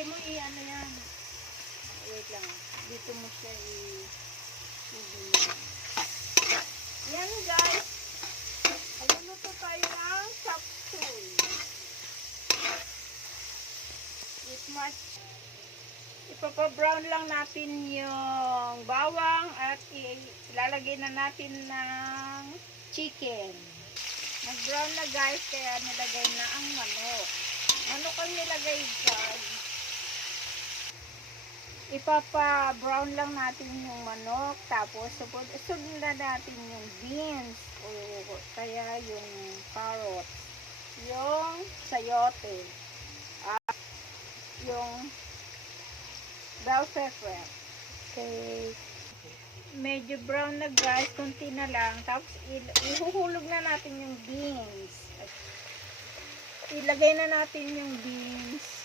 Pwede mo i-ano yan. Wait lang. Dito mo siya yan guys. Magluluto tayo ng chop suey. With much. Ipapa-brown lang natin yung bawang at ilalagay na natin ng chicken. Nag-brown na guys, kaya nilagay na ang manok. Manok ang nilagay guys. Ipapa-brown lang natin yung manok, tapos sunod na natin yung beans o kaya yung carrots, yung sayote, at yung bell pepper. Okay. Medyo brown na guys, kunti na lang, tapos ihuhulog na natin yung beans. At ilagay na natin yung beans.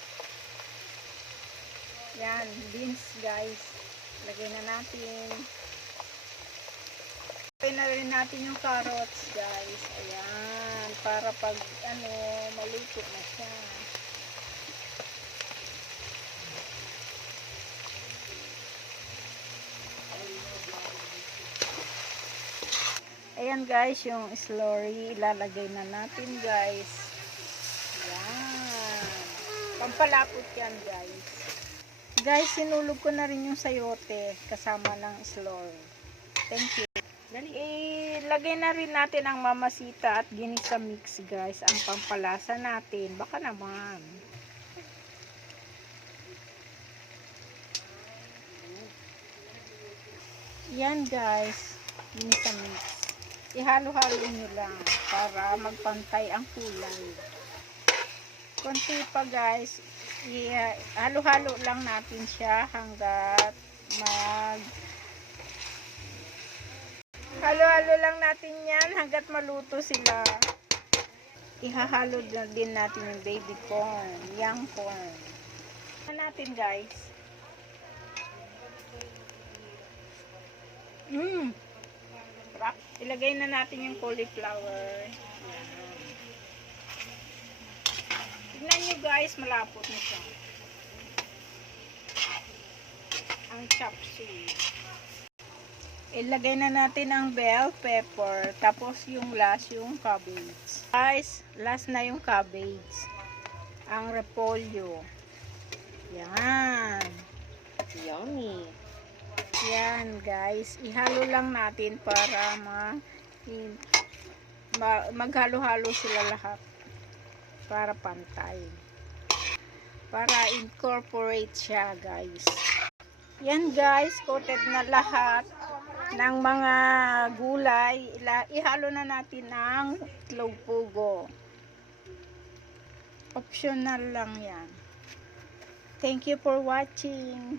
Yan, beans guys. Lagay na natin. Lagay na rin natin yung carrots guys. Ayan, para pag maluto na siya. Ayan guys, yung slurry ilalagay na natin guys. Ayan. Pampalapot yan guys. Guys, sinulog ko na rin yung sayote kasama ng slurry. Thank you. Ilagay na rin natin ang mamasita at ginisa mix guys. Ang pampalasa natin. Baka naman. Yan guys. Ginisa mix. Ihalo-halo nyo lang para magpantay ang kulay. Konti pa guys. Halo-halo lang natin siya hanggat halo-halo lang natin yan hanggat maluto sila. Ihahalo din natin yung baby corn, young corn. Ano natin guys? Ilagay na natin yung cauliflower. Tignan nyo guys, malapot na siya. Ang chop suey. Ilagay na natin ang bell pepper. Tapos yung last yung cabbage. Guys, last na yung cabbage. Ang repolyo. Yan. Yummy. Yan guys. Ihalo lang natin para maghalo-halo sila lahat. Para pantay. Para incorporate siya guys. Yan guys, coated na lahat ng mga gulay. Ihalo na natin ang itlog pugo. Optional lang yan. Thank you for watching.